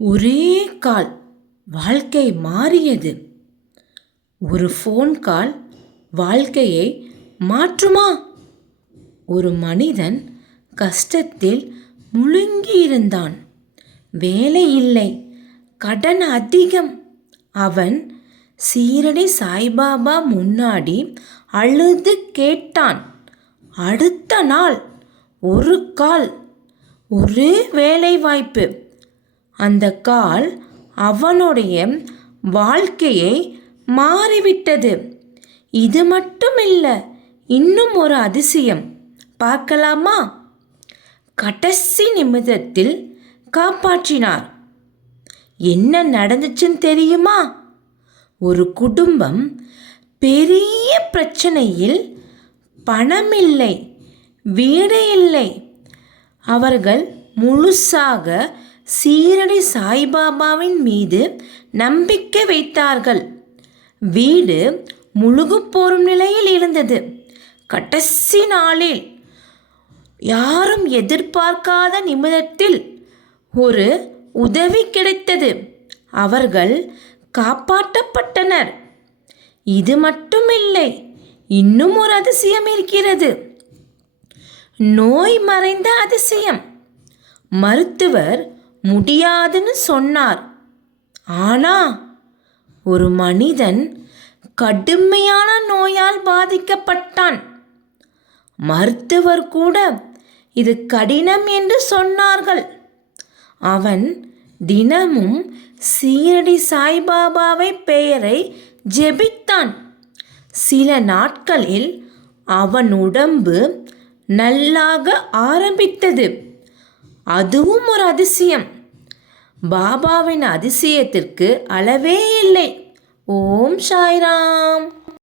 ஒரே கால் வாழ்க்கை மாறியது. ஒரு ஃபோன் கால் வாழ்க்கையை மாற்றுமா? ஒரு மனிதன் கஷ்டத்தில் முழுங்கியிருந்தான். வேலை இல்லை, கடன் அதிகம். அவன் சீரடி சாய்பாபா முன்னாடி அழுது கேட்டான். அடுத்த நாள் ஒரு கால், ஒரே வேலை வாய்ப்பு. அந்த கால் அவனுடைய வாழ்க்கையை மாறிவிட்டது. இது மட்டும் இல்லை, இன்னும் ஒரு அதிசயம் பார்க்கலாமா? கடைசி நிமிடத்தில் காப்பாற்றினார். என்ன நடந்துச்சுன்னு தெரியுமா? ஒரு குடும்பம் பெரிய பிரச்சனையில், பணம் இல்லை, வீடு இல்லை. அவர்கள் முழுசாக சீரடி சாய்பாபாவின் மீது நம்பிக்கை வைத்தார்கள். வீடு முழுகு போகும் நிலையில் இருந்தது. கடைசி நாளில் யாரும் எதிர்பார்க்காத நிமிடத்தில் ஒரு உதவி கிடைத்தது. அவர்கள் காப்பாற்றப்பட்டனர். இது மட்டுமில்லை, இன்னும் ஒரு அதிசயம் இருக்கிறது. நோய் மறைந்த அதிசயம். மருத்துவர் முடியாதுன்னு சொன்னார். ஆனா ஒரு மனிதன் கடுமையான நோயால் பாதிக்கப்பட்டான். மருத்துவர் கூட இது கடினம் என்று சொன்னார்கள். அவன் தினமும் சீரடி சாய்பாபாவை பெயரை ஜெபித்தான். சில நாட்களில் அவன் உடம்பு நல்லாக ஆரம்பித்தது. அதுவும் ஒரு அதிசயம். பாபாவின் அதிசயத்திற்கு அளவே இல்லை. ஓம் சாய்ராம்.